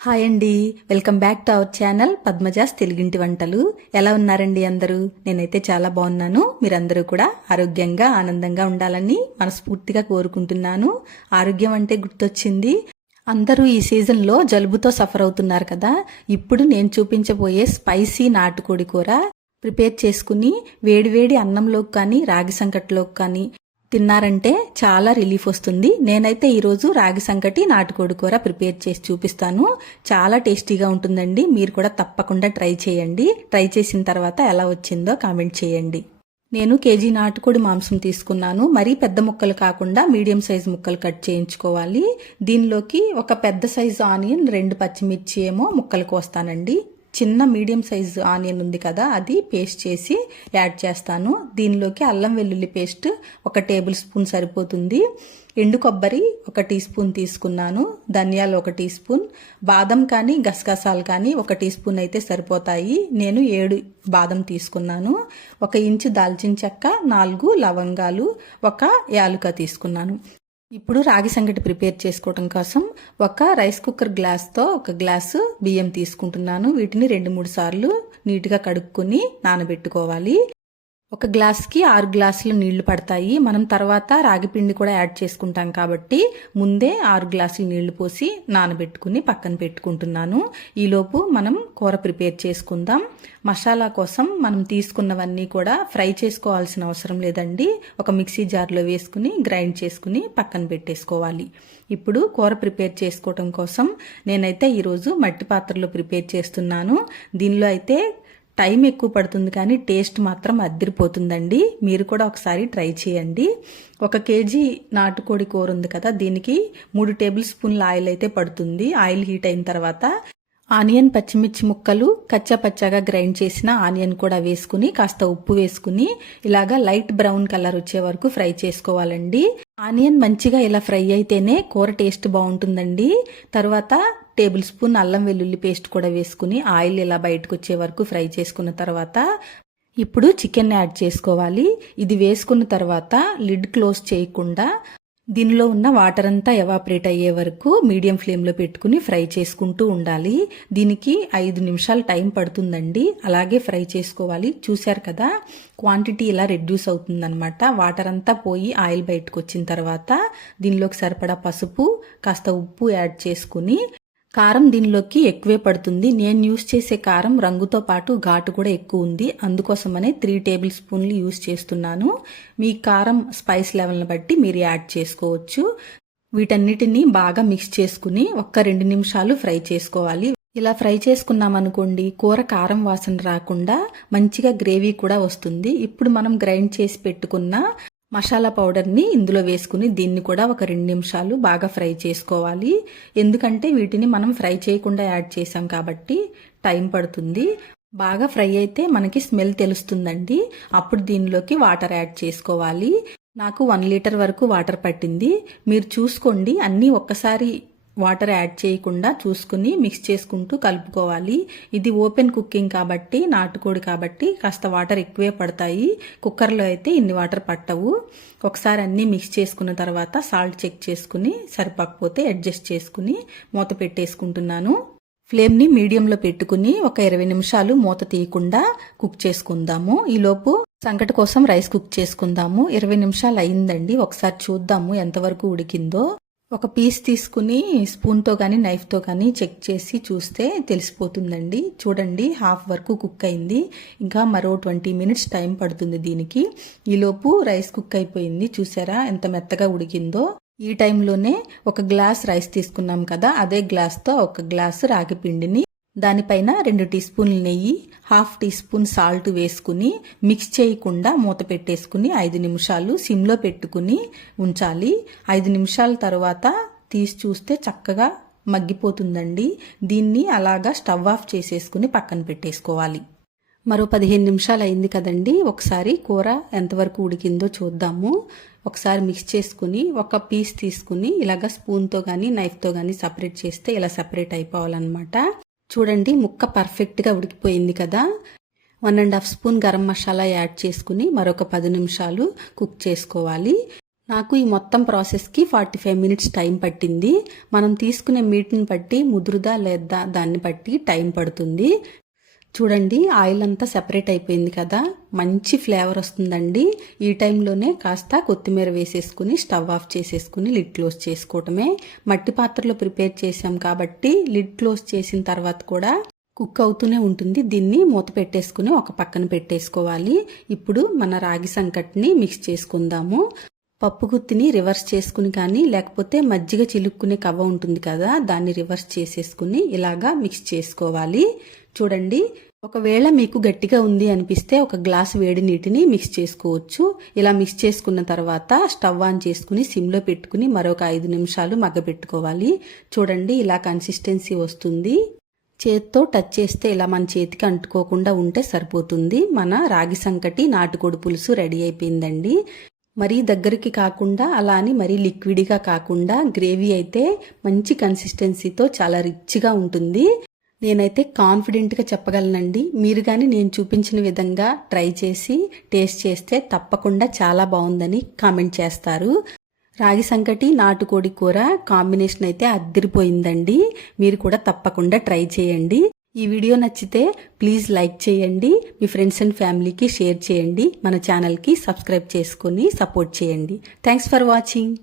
Hi అండి. Welcome back to our channel Padmaja's తెలుగింటి వంటలు. ఎలా ఉన్నారండి అందరూ? నేనైతే చాలా బాగున్నాను. మీరందరూ కూడా ఆరోగ్యంగా ఆనందంగా ఉండాలని మనస్ఫూర్తిగా కోరుకుంటున్నాను. ఆరోగ్యం అంటే గుర్తొచ్చింది. అందరూ ఈ సీజన్లో జలుబుతో సఫర్ అవుతున్నారు కదా. ఇప్పుడు నేను చూపించబోయే స్పైసీ నాటుకోడి కూర ప్రిపేర్ చేసుకుని వేడివేడి అన్నంలోకి కానీ రాగి సంకట్లోకి కానీ తిన్నారంటే చాలా రిలీఫ్ వస్తుంది. నేనైతే ఈరోజు రాగి సంకటి నాటుకోడి కూర ప్రిపేర్ చేసి చూపిస్తాను. చాలా టేస్టీగా ఉంటుందండి. మీరు కూడా తప్పకుండా ట్రై చేయండి. ట్రై చేసిన తర్వాత ఎలా వచ్చిందో కామెంట్ చేయండి. నేను కేజీ నాటుకోడి మాంసం తీసుకున్నాను. మరీ పెద్ద ముక్కలు కాకుండా మీడియం సైజు ముక్కలు కట్ చేయించుకోవాలి. దీనిలోకి ఒక పెద్ద సైజు ఆనియన్ రెండు పచ్చిమిర్చి ఏమో ముక్కలు కోస్తానండి. చిన్న మీడియం సైజ్ ఆనియన్ ఉంది కదా అది పేస్ట్ చేసి యాడ్ చేస్తాను. దీనిలోకి అల్లం వెల్లుల్లి పేస్ట్ ఒక టేబుల్ స్పూన్ సరిపోతుంది. ఎండు కొబ్బరి ఒక టీ స్పూన్ తీసుకున్నాను. ధనియాలు ఒక టీ స్పూన్. బాదం కానీ గసగసాలు కానీ ఒక టీ స్పూన్ అయితే సరిపోతాయి. నేను ఏడు బాదం తీసుకున్నాను. ఒక ఇంచు దాల్చిన చెక్క నాలుగు లవంగాలు ఒక యాలుక తీసుకున్నాను. ఇప్పుడు రాగి సంగటి ప్రిపేర్ చేసుకోవడం కోసం ఒక రైస్ కుక్కర్ గ్లాస్తో ఒక గ్లాసు బియ్యం తీసుకుంటున్నాను. వీటిని రెండు మూడు సార్లు నీట్గా కడుక్కొని నానబెట్టుకోవాలి. ఒక గ్లాస్కి ఆరు గ్లాసులు నీళ్ళు పడతాయి. మనం తర్వాత రాగి పిండి కూడా యాడ్ చేసుకుంటాం కాబట్టి ముందే ఆరు గ్లాసులు నీళ్ళు పోసి నానబెట్టుకుని పక్కన పెట్టుకుంటున్నాను. ఈలోపు మనం కూర ప్రిపేర్ చేసుకుందాం. మసాలా కోసం మనం తీసుకున్నవన్నీ కూడా ఫ్రై చేసుకోవాల్సిన అవసరం లేదండి. ఒక మిక్సీ జార్లో వేసుకుని గ్రైండ్ చేసుకుని పక్కన పెట్టేసుకోవాలి. ఇప్పుడు కూర ప్రిపేర్ చేసుకోవటం కోసం నేనైతే ఈరోజు మట్టి పాత్రలో ప్రిపేర్ చేస్తున్నాను. దీనిలో అయితే టైం ఎక్కువ పడుతుంది కానీ టేస్ట్ మాత్రం అద్దరిపోతుందండి. మీరు కూడా ఒకసారి ట్రై చేయండి. ఒక కేజీ నాటుకోడి కూర ఉంది కదా దీనికి మూడు టేబుల్ స్పూన్ల ఆయిల్ అయితే పడుతుంది. ఆయిల్ హీట్ అయిన తర్వాత ఆనియన్ పచ్చిమిర్చి ముక్కలు కచ్చపచ్చగా గ్రైండ్ చేసిన ఆనియన్ కూడా వేసుకుని కాస్త ఉప్పు వేసుకుని ఇలాగా లైట్ బ్రౌన్ కలర్ వచ్చే వరకు ఫ్రై చేసుకోవాలండి. ఆనియన్ మంచిగా ఇలా ఫ్రై అయితేనే కూర టేస్ట్ బాగుంటుందండి. తర్వాత టేబుల్ స్పూన్ అల్లం వెల్లుల్లి పేస్ట్ కూడా వేసుకుని ఆయిల్ ఇలా బయటకు వచ్చే వరకు ఫ్రై చేసుకున్న తర్వాత ఇప్పుడు చికెన్ యాడ్ చేసుకోవాలి. ఇది వేసుకున్న తర్వాత లిడ్ క్లోజ్ చేయకుండా దీనిలో ఉన్న వాటర్ అంతా ఎవాపరేట్ అయ్యే వరకు మీడియం ఫ్లేమ్లో పెట్టుకుని ఫ్రై చేసుకుంటూ ఉండాలి. దీనికి ఐదు నిమిషాలు టైం పడుతుందండి. అలాగే ఫ్రై చేసుకోవాలి. చూశారు కదా క్వాంటిటీ ఇలా రెడ్యూస్ అవుతుందన్నమాట. వాటర్ అంతా పోయి ఆయిల్ బయటకు వచ్చిన తర్వాత దీనిలోకి సరిపడా పసుపు కాస్త ఉప్పు యాడ్ చేసుకుని కారం దీనిలోకి ఎక్కువే పడుతుంది. నేను యూస్ చేసే కారం రంగుతో పాటు ఘాటు కూడా ఎక్కువ ఉంది. అందుకోసమనే త్రీ టేబుల్ స్పూన్లు యూస్ చేస్తున్నాను. మీ కారం స్పైస్ లెవెల్ని బట్టి మీరు యాడ్ చేసుకోవచ్చు. వీటన్నిటిని బాగా మిక్స్ చేసుకుని ఒక్క రెండు నిమిషాలు ఫ్రై చేసుకోవాలి. ఇలా ఫ్రై చేసుకున్నాం అనుకోండి కూర కారం వాసన రాకుండా మంచిగా గ్రేవీ కూడా వస్తుంది. ఇప్పుడు మనం గ్రైండ్ చేసి పెట్టుకున్న మసాలా పౌడర్ని ఇందులో వేసుకుని దీన్ని కూడా ఒక రెండు నిమిషాలు బాగా ఫ్రై చేసుకోవాలి. ఎందుకంటే వీటిని మనం ఫ్రై చేయకుండా యాడ్ చేసాం కాబట్టి టైం పడుతుంది. బాగా ఫ్రై అయితే మనకి స్మెల్ తెలుస్తుందండి. అప్పుడు దీనిలోకి వాటర్ యాడ్ చేసుకోవాలి. నాకు వన్ లీటర్ వరకు వాటర్ పట్టింది. మీరు చూసుకోండి. అన్నీ ఒక్కసారి వాటర్ యాడ్ చేయకుండా చూసుకుని మిక్స్ చేసుకుంటూ కలుపుకోవాలి. ఇది ఓపెన్ కుకింగ్ కాబట్టి నాటుకోడి కాబట్టి కాస్త వాటర్ ఎక్కువే పడతాయి. కుక్కర్లో అయితే ఇన్ని వాటర్ పట్టవు. ఒకసారి అన్నీ మిక్స్ చేసుకున్న తర్వాత సాల్ట్ చెక్ చేసుకుని సరిపోకపోతే అడ్జస్ట్ చేసుకుని మూత పెట్టేసుకుంటున్నాను. ఫ్లేమ్ని మీడియంలో పెట్టుకుని ఒక ఇరవై నిమిషాలు మూత తీయకుండా కుక్ చేసుకుందాము. ఈలోపు సంకటి కోసం రైస్ కుక్ చేసుకుందాము. ఇరవై నిమిషాలు అయిందండి. ఒకసారి చూద్దాము ఎంతవరకు ఉడికిందో. ఒక పీస్ తీసుకుని స్పూన్తో కానీ నైఫ్తో కానీ చెక్ చేసి చూస్తే తెలిసిపోతుందండి. చూడండి హాఫ్ వరకు కుక్ అయింది. ఇంకా మరో ట్వంటీ మినిట్స్ టైం పడుతుంది దీనికి. ఈలోపు రైస్ కుక్ అయిపోయింది. చూసారా ఎంత మెత్తగా ఉడికిందో. ఈ టైంలోనే ఒక గ్లాస్ రైస్ తీసుకున్నాం కదా అదే గ్లాస్తో ఒక గ్లాసు రాగి పిండిని దానిపైన రెండు టీ స్పూన్లు నెయ్యి హాఫ్ టీ స్పూన్ సాల్ట్ వేసుకుని మిక్స్ చేయకుండా మూత పెట్టేసుకుని ఐదు నిమిషాలు సిమ్లో పెట్టుకుని ఉంచాలి. ఐదు నిమిషాల తర్వాత తీసి చూస్తే చక్కగా మగ్గిపోతుందండి. దీన్ని అలాగా స్టవ్ ఆఫ్ చేసేసుకుని పక్కన పెట్టేసుకోవాలి. మరో పదిహేను నిమిషాలు అయింది కదండి. ఒకసారి కూర ఎంతవరకు ఉడికిందో చూద్దాము. ఒకసారి మిక్స్ చేసుకుని ఒక పీస్ తీసుకుని ఇలాగ స్పూన్తో కానీ నైఫ్తో కానీ సపరేట్ చేస్తే ఇలా సపరేట్ అయిపోవాలన్నమాట. చూడండి ముక్క పర్ఫెక్ట్గా ఉడికిపోయింది కదా. One and half spoon garam masala add చేసుకుని మరొక పది నిమిషాలు కుక్ చేసుకోవాలి. నాకు ఈ మొత్తం ప్రాసెస్కి ఫార్టీ ఫైవ్ మినిట్స్ టైం పట్టింది. మనం తీసుకునే మీట్ని బట్టి ముదురుదా లేదా దాన్ని బట్టి టైం పడుతుంది. చూడండి ఆయిల్ అంతా సెపరేట్ అయిపోయింది కదా. మంచి ఫ్లేవర్ వస్తుందండి. ఈ టైంలోనే కాస్త కొత్తిమీర వేసేసుకుని స్టవ్ ఆఫ్ చేసేసుకుని లిడ్ క్లోజ్ చేసుకోవటమే. మట్టి పాత్రలో ప్రిపేర్ చేసాం కాబట్టి లిడ్ క్లోజ్ చేసిన తర్వాత కూడా కుక్ అవుతూనే ఉంటుంది. దీన్ని మూత పెట్టేసుకుని ఒక పక్కన పెట్టేసుకోవాలి. ఇప్పుడు మన రాగి సంకట్ని మిక్స్ చేసుకుందాము. పప్పు గుత్తిని రివర్స్ చేసుకుని కానీ లేకపోతే మజ్జిగ చిలుక్కునే కవ్వ ఉంటుంది కదా దాన్ని రివర్స్ చేసేసుకుని ఇలాగా మిక్స్ చేసుకోవాలి. చూడండి ఒకవేళ మీకు గట్టిగా ఉంది అనిపిస్తే ఒక గ్లాస్ వేడి నీటిని మిక్స్ చేసుకోవచ్చు. ఇలా మిక్స్ చేసుకున్న తర్వాత స్టవ్ ఆన్ చేసుకుని సిమ్లో పెట్టుకుని మరొక ఐదు నిమిషాలు మగ్గబెట్టుకోవాలి. చూడండి ఇలా కన్సిస్టెన్సీ వస్తుంది. చేత్తో టచ్ చేస్తే ఇలా మన చేతికి అంటుకోకుండా ఉంటే సరిపోతుంది. మన రాగి సంకటి నాటుకోడి పులుసు రెడీ అయిపోయిందండి. మరీ దగ్గరికి కాకుండా అలా అని మరీ లిక్విడ్గా కాకుండా గ్రేవీ అయితే మంచి కన్సిస్టెన్సీతో చాలా రిచ్గా ఉంటుంది. నేనైతే కాన్ఫిడెంట్గా చెప్పగలనండి. మీరు కానీ నేను చూపించిన విధంగా ట్రై చేసి టేస్ట్ చేస్తే తప్పకుండా చాలా బాగుందని కామెంట్ చేస్తారు. రాగి సంకటి నాటుకోడి కూర కాంబినేషన్ అయితే అద్దరిపోయిందండి. మీరు కూడా తప్పకుండా ట్రై చేయండి. ఈ వీడియో నచ్చితే ప్లీజ్ లైక్ చేయండి. మీ ఫ్రెండ్స్ అండ్ ఫ్యామిలీకి షేర్ చేయండి. మన ఛానల్కి సబ్స్క్రైబ్ చేసుకొని సపోర్ట్ చేయండి. Thanks for watching.